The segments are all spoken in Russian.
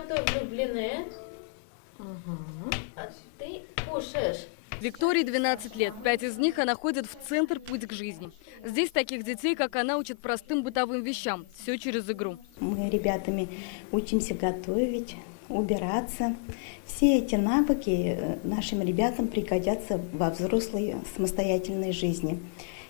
которые влюблены, а ты кушаешь. Виктории 12 лет. 5 из них она ходит в центр «Путь к жизни». Здесь таких детей, как она, учат простым бытовым вещам. Все через игру. Мы ребятами учимся готовить, убираться. Все эти навыки нашим ребятам пригодятся во взрослой самостоятельной жизни.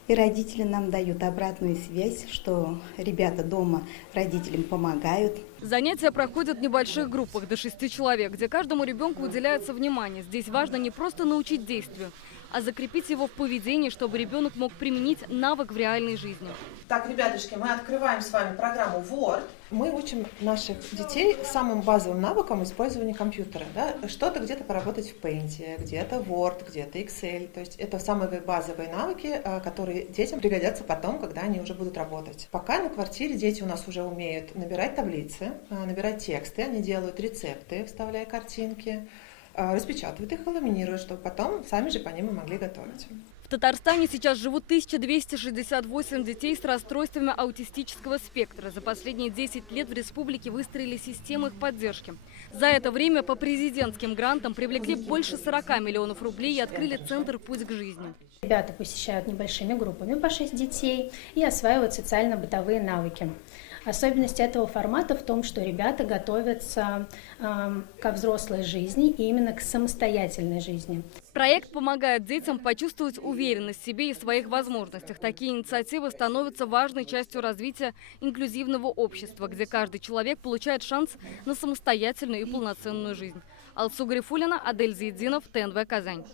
И родители нам дают обратную связь, что ребята дома родителям помогают. Занятия проходят в небольших группах до 6 человек, где каждому ребенку уделяется внимание. Здесь важно не просто научить действию, а закрепить его в поведении, чтобы ребенок мог применить навык в реальной жизни. Так, ребятушки, мы открываем с вами программу Word. Мы учим наших детей самым базовым навыкам использования компьютера. Да? Что-то где-то поработать в Paint, где-то Word, где-то Excel. То есть это самые базовые навыки, которые детям пригодятся потом, когда они уже будут работать. Пока на квартире дети у нас уже умеют набирать таблицы, набирать тексты, они делают рецепты, вставляя картинки, распечатывают их и ламинируют, чтобы потом сами же по ним и могли готовить. В Татарстане сейчас живут 1268 детей с расстройствами аутистического спектра. За последние 10 лет в республике выстроили систему их поддержки. За это время по президентским грантам привлекли больше 40 миллионов рублей и открыли центр «Путь к жизни». Ребята посещают небольшими группами по 6 детей и осваивают социально-бытовые навыки. Особенность этого формата в том, что ребята готовятся ко взрослой жизни и именно к самостоятельной жизни. Проект помогает детям почувствовать уверенность в себе и своих возможностях. Такие инициативы становятся важной частью развития инклюзивного общества, где каждый человек получает шанс на самостоятельную и полноценную жизнь. Алсу Гарифуллина, Адель Зиеддинов, ТНВ Казань.